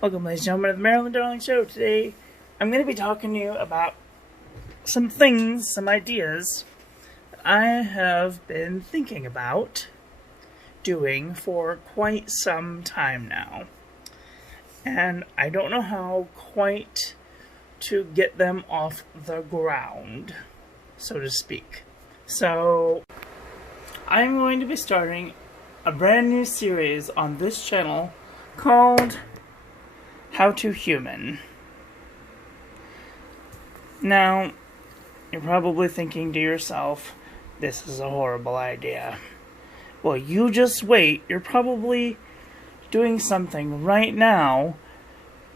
Welcome, ladies and gentlemen, to the Maryland Darling Show. Today, I'm going to be talking to you about some things, some ideas I have been thinking about doing for quite some time now. And I don't know how quite to get them off the ground, so to speak. So, I'm going to be starting a brand new series on this channel called How to Human. Now, you're probably thinking to yourself, this is a horrible idea. Well, you just wait. You're probably doing something right now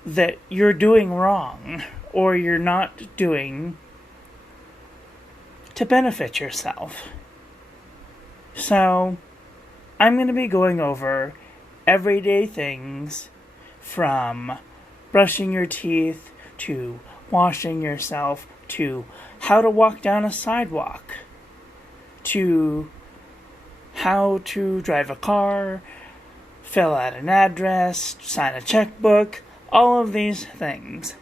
that you're doing wrong, or you're not doing to benefit yourself. So, I'm going to be going over everyday things from brushing your teeth, to washing yourself, to how to walk down a sidewalk, to how to drive a car, fill out an address, sign a checkbook, all of these things.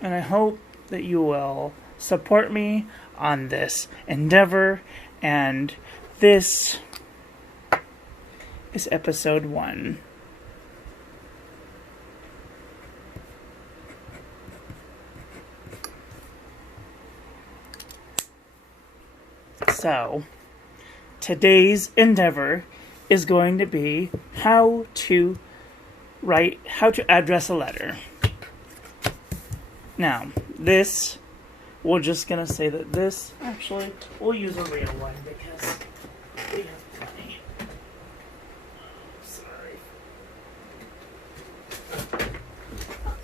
And I hope that you will support me on this endeavor, and this is episode 1. So, today's endeavor is going to be how to address a letter. Now, we're just going to say that this, actually, we'll use a real one because we have plenty. Sorry.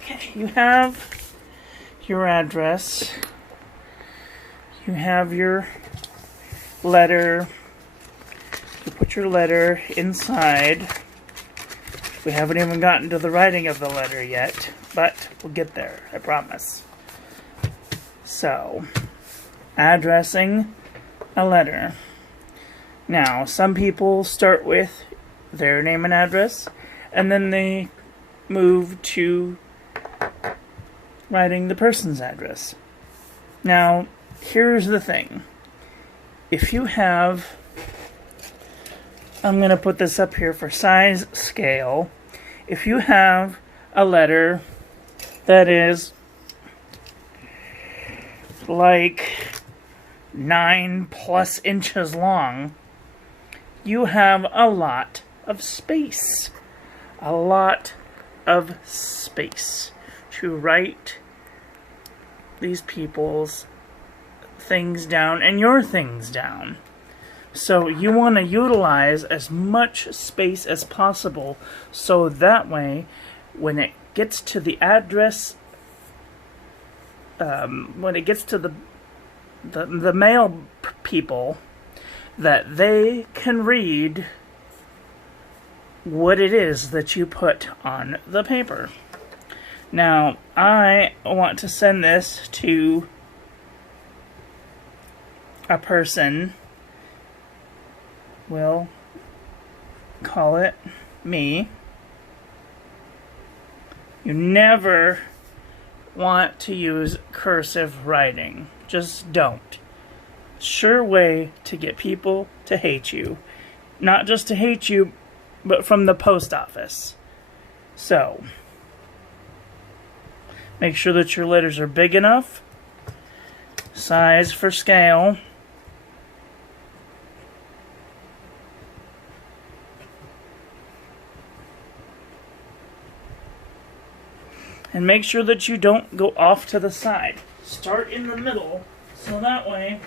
Okay, you have your address. You have your letter. You put your letter inside. We haven't even gotten to the writing of the letter yet, but we'll get there, I promise. So, addressing a letter. Now, some people start with their name and address, and then they move to writing the person's address. Now, here's the thing. If you have, I'm going to put this up here for size scale. If you have a letter that is like 9+ inches long, you have a lot of space. A lot of space to write these people's things down and your things down. So you want to utilize as much space as possible, so that way when it gets to the address, when it gets to the mail people, that they can read what it is that you put on the paper. Now, I want to send this to a person. We'll call it me. You never want to use cursive writing. Just don't. Sure way to get people to hate you. Not just to hate you, but from the post office. So, make sure that your letters are big enough. Size for scale. And make sure that you don't go off to the side. Start in the middle, so that way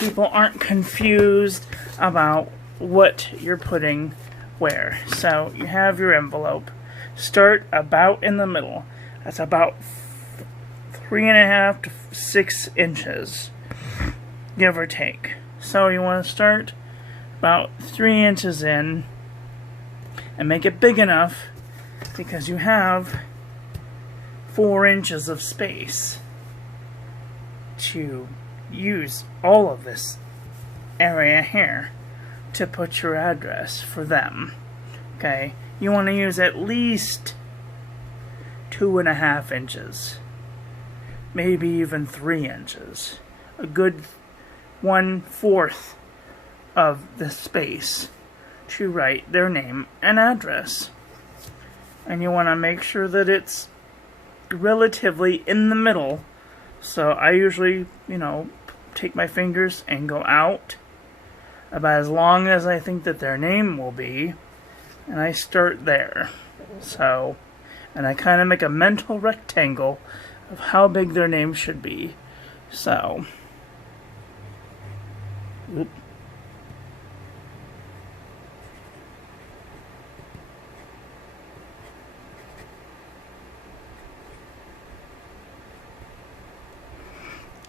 people aren't confused about what you're putting where. So you have your envelope. Start about in the middle. That's about 3.5 to 6 inches, give or take. So you want to start about 3 inches in and make it big enough, because you have 4 inches of space to use all of this area here. to put your address for them. Okay, you want to use at least 2.5 inches, maybe even 3 inches, a good 1/4 of the space to write their name and address. And you want to make sure that it's relatively in the middle. So I usually, take my fingers and go out about as long as I think that their name will be, and I start there. So, and I kind of make a mental rectangle of how big their name should be. So, oop.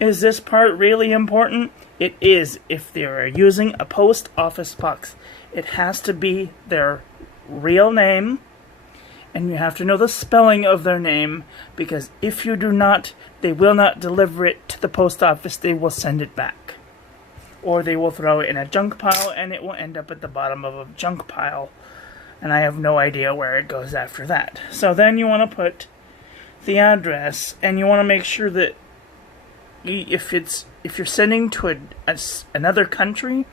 Is this part really important? It is if they are using a post office box. It has to be their real name, and you have to know the spelling of their name, because if you do not, they will not deliver it to the post office. They will send it back. Or they will throw it in a junk pile, and it will end up at the bottom of a junk pile. And I have no idea where it goes after that. So then you want to put the address, and you want to make sure that if you're sending to another country,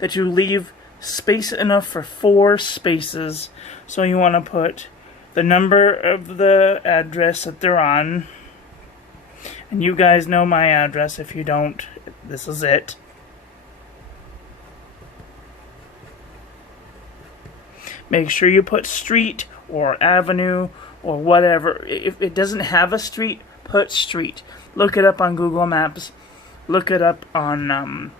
that you leave space enough for 4 spaces. So you want to put the number of the address that they're on, and you guys know my address. If you don't, this is it. Make sure you put street or avenue or whatever. If it doesn't have a street, put street. Look it up on Google Maps. Look it up on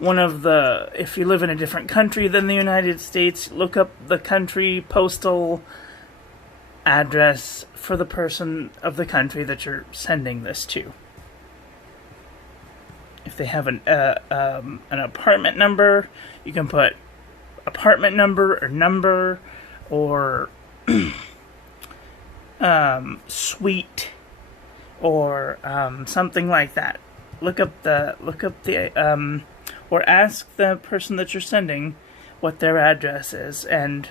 if you live in a different country than the United States, look up the country postal address for the person of the country that you're sending this to. If they have an apartment number, you can put apartment number or suite or something like that. Look up the or ask the person that you're sending what their address is, and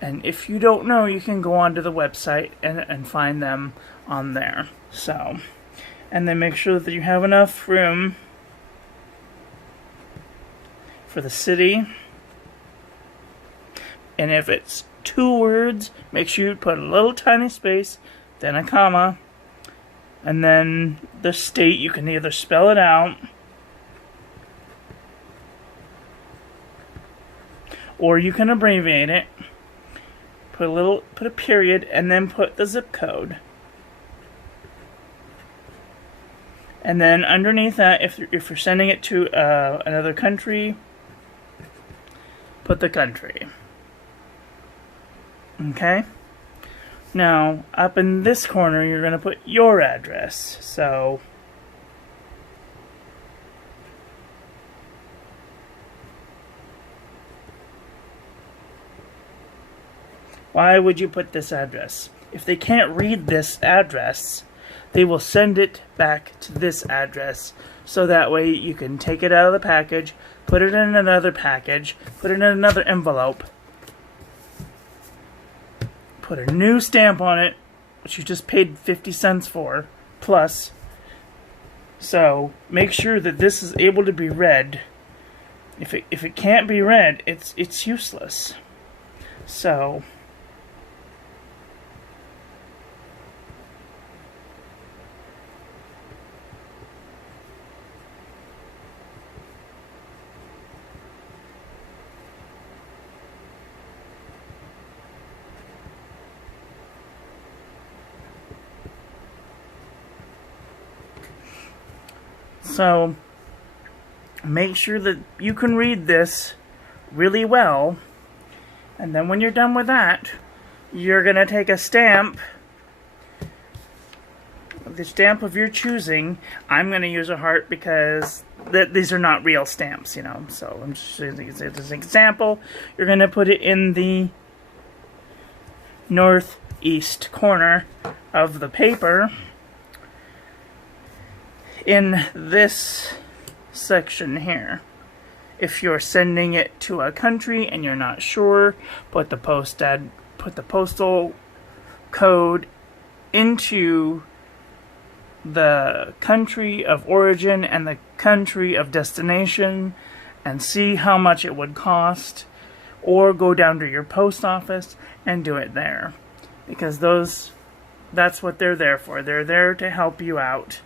if you don't know, you can go onto the website and find them on there. So, and then make sure that you have enough room for the city. And if it's 2 words, make sure you put a little tiny space, then a comma, and then the state. You can either spell it out or you can abbreviate it. Put a period, and then put the zip code. And then underneath that, if you're sending it to another country, put the country. Okay? Now, up in this corner, you're going to put your address. So, why would you put this address? If they can't read this address, they will send it back to this address. So that way you can take it out of the package, put it in another package, put it in another envelope, put a new stamp on it, which you just paid 50 cents for, plus. So make sure that this is able to be read. If it can't be read, it's useless. So make sure that you can read this really well, and then when you're done with that, you're going to take a stamp, the stamp of your choosing. I'm going to use a heart because these are not real stamps, so I'm just using it as an example. You're going to put it in the northeast corner of the paper, in this section here, If you're sending it to a country and you're not sure, put the postal code into the country of origin and the country of destination and see how much it would cost, or go down to your post office and do it there, because that's what they're there for. They're there to help you out.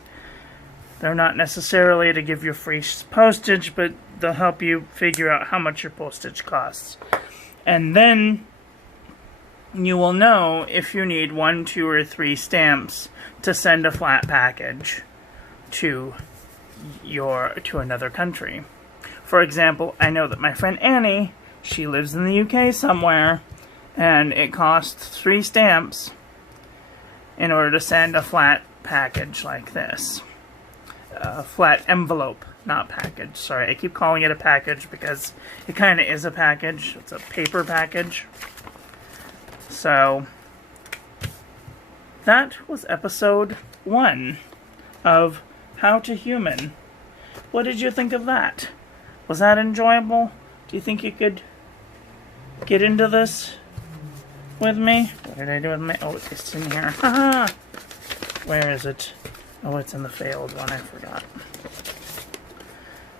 They're not necessarily to give you free postage, but they'll help you figure out how much your postage costs. And then you will know if you need 1, 2, or 3 stamps to send a flat package to another country. For example, I know that my friend Annie, she lives in the UK somewhere, and it costs 3 stamps in order to send a flat package like this. A flat envelope, not package. Sorry, I keep calling it a package because it kind of is a package. It's a paper package. So, that was episode 1 of How to Human. What did you think of that? Was that enjoyable? Do you think you could get into this with me? What did I do with my... Oh, it's in here. Haha! Where is it? Oh, it's in the failed one. I forgot.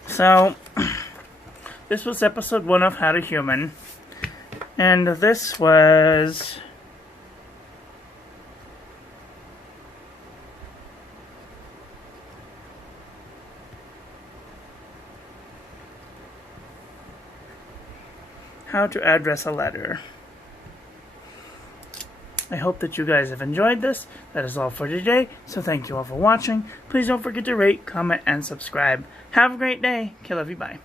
So, this was episode 1 of How to Human. And this was... how to address a letter. I hope that you guys have enjoyed this. That is all for today, so thank you all for watching. Please don't forget to rate, comment, and subscribe. Have a great day. Okay, love you, bye.